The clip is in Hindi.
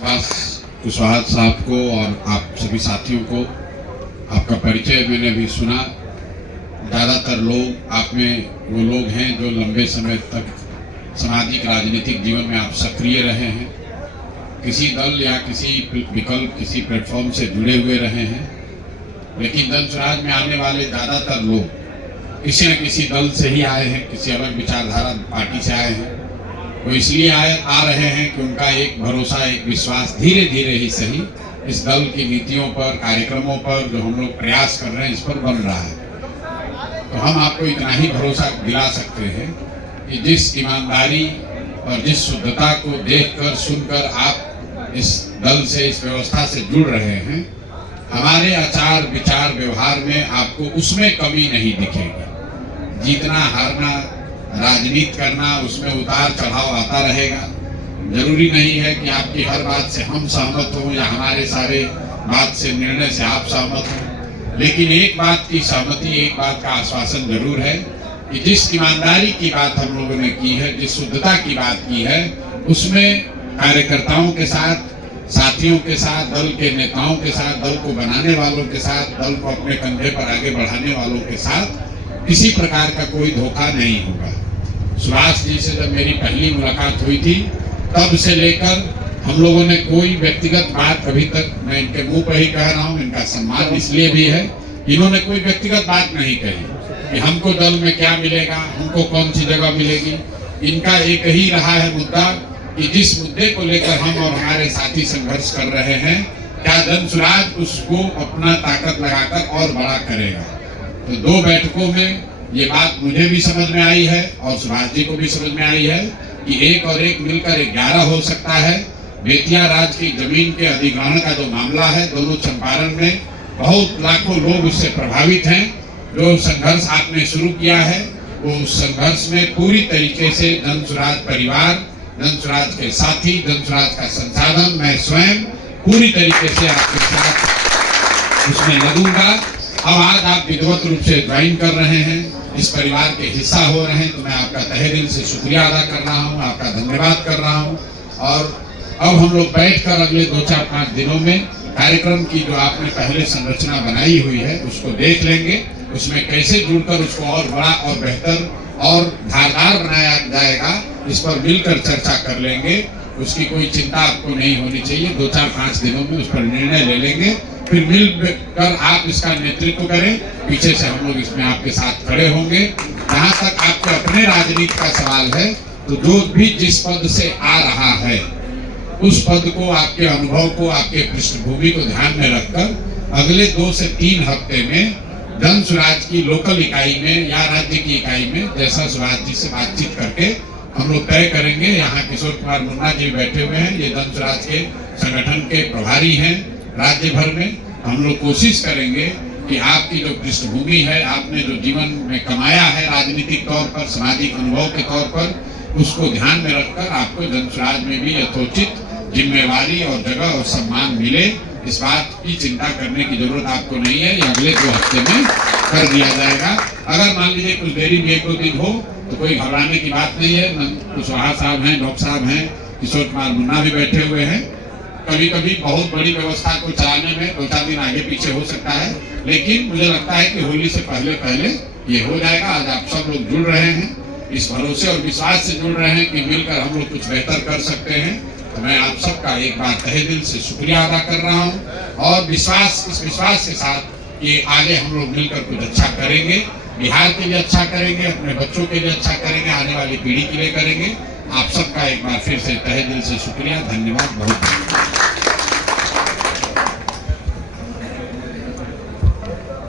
सुभाष कुशवाहा साहब को और आप सभी साथियों को आपका परिचय मैंने भी सुना। ज़्यादातर लोग आप में वो लोग हैं जो लंबे समय तक सामाजिक राजनीतिक जीवन में आप सक्रिय रहे हैं, किसी दल या किसी विकल्प किसी प्लेटफॉर्म से जुड़े हुए रहे हैं। लेकिन जन स्वराज में आने वाले ज़्यादातर लोग किसी न किसी दल से ही आए हैं, किसी अलग विचारधारा पार्टी से आए हैं। वो इसलिए आ रहे हैं कि उनका एक भरोसा, एक विश्वास धीरे धीरे ही सही इस दल की नीतियों पर, कार्यक्रमों पर जो हम लोग प्रयास कर रहे हैं इस पर बन रहा है। तो हम आपको इतना ही भरोसा दिला सकते हैं कि जिस ईमानदारी और जिस शुद्धता को देखकर सुनकर आप इस दल से, इस व्यवस्था से जुड़ रहे हैं, हमारे आचार विचार व्यवहार में आपको उसमें कमी नहीं दिखेगी। जीतना हारना, राजनीति करना, उसमें उतार चढ़ाव आता रहेगा। जरूरी नहीं है कि आपकी हर बात से हम सहमत हों या हमारे सारे बात से, निर्णय से आप सहमत हों। लेकिन एक बात की सहमति, एक बात का आश्वासन जरूर है कि जिस ईमानदारी की बात हम लोगों ने की है, जिस शुद्धता की बात की है, उसमें कार्यकर्ताओं के साथ, साथियों के साथ, दल के नेताओं के साथ, दल को बनाने वालों के साथ, दल को अपने कंधे पर आगे बढ़ाने वालों के साथ किसी प्रकार का कोई धोखा नहीं होगा। सुभाष जी से जब मेरी पहली मुलाकात हुई थी, तब से लेकर हम लोगों ने कोई व्यक्तिगत बात अभी तक, मैं इनके मुंह पर ही कह रहा हूँ, इनका सम्मान इसलिए भी है, इन्होंने कोई व्यक्तिगत बात नहीं कही कि हमको दल में क्या मिलेगा, हमको कौन सी जगह मिलेगी। इनका एक ही रहा है मुद्दा कि जिस मुद्दे को लेकर हम और हमारे साथी संघर्ष कर रहे हैं, क्या जन स्वराज उसको अपना ताकत लगाकर और बड़ा करेगा। तो 2 बैठकों में ये बात मुझे भी समझ में आई है और सुभाष जी को भी समझ में आई है कि 1 और 1 मिलकर 11 हो सकता है। बेतिया राज की जमीन के अधिग्रहण का जो मामला है, दोनों चंपारण में बहुत लाखों लोग उससे प्रभावित हैं। जो संघर्ष आपने शुरू किया है, वो उस संघर्ष में पूरी तरीके से जन स्वराज परिवार, जन स्वराज के साथी, जन स्वराज का संसाधन, मैं स्वयं पूरी तरीके से आपके साथ उसमें लगूंगा। अब आज आप विधिवत रूप से ज्वाइन कर रहे हैं, इस परिवार के हिस्सा हो रहे हैं, तो मैं आपका तहे दिल से शुक्रिया अदा कर रहा हूं, आपका धन्यवाद कर रहा हूं। और अब हम लोग बैठकर अगले 2-4-5 दिनों में कार्यक्रम की जो आपने पहले संरचना बनाई हुई है उसको देख लेंगे, उसमें कैसे जुड़कर उसको और बड़ा और बेहतर और धारदार बनाया जाएगा, इस पर मिलकर चर्चा कर लेंगे। उसकी कोई चिंता आपको नहीं होनी चाहिए। 2-4-5 दिनों में उस पर निर्णय ले लेंगे, फिर मिलकर आप इसका नेतृत्व करें। पीछे से हम लोग इसमें आपके साथ खड़े होंगे। जहां तक आपके अपने राजनीति का सवाल है, तो जो भी जिस पद से आ रहा है, उस पद को, आपके अनुभव को, आपके पृष्ठभूमि को ध्यान में रखकर अगले 2 से 3 हफ्ते में जन स्वराज की लोकल इकाई में या राज्य की इकाई में, जैसा सुभाष जी से बातचीत करके हम लोग तय करेंगे। यहाँ किशोर कुमार मुन्ना जी बैठे हुए हैं, ये जन स्वराज के संगठन के प्रभारी हैं राज्य भर में। हम लोग कोशिश करेंगे कि आपकी जो पृष्ठभूमि है, आपने जो जीवन में कमाया है राजनीतिक तौर पर, सामाजिक अनुभव के तौर पर, उसको ध्यान में रखकर आपको जन स्वराज में भी यथोचित जिम्मेवारी और जगह और सम्मान मिले। इस बात की चिंता करने की जरूरत आपको नहीं है, ये अगले 2 हफ्ते में कर दिया जाएगा। अगर मान लीजिए कुछ देरी भी 1-2 दिन हो तो कोई घबराने की बात नहीं है। कुशवाहा साहब हैं, डॉक्टर साहब हैं, किशोर कुमार मुन्ना भी बैठे हुए हैं। कभी कभी बहुत बड़ी व्यवस्था को चलाने में 2-4 दिन आगे पीछे हो सकता है, लेकिन मुझे लगता है कि होली से पहले पहले ये हो जाएगा। आज आप सब लोग जुड़ रहे हैं, इस भरोसे और विश्वास से जुड़ रहे हैं कि मिलकर हम लोग कुछ बेहतर कर सकते हैं। तो मैं आप सबका एक बार तहे दिल से शुक्रिया अदा कर रहा हूँ और विश्वास, इस विश्वास के साथ ये आगे हम लोग मिलकर कुछ अच्छा करेंगे। बिहार के लिए अच्छा करेंगे, अपने बच्चों के लिए अच्छा करेंगे, आने वाली पीढ़ी के लिए करेंगे। आप सबका एक बार फिर से तहे दिल से शुक्रिया, धन्यवाद, बहुत बहुत।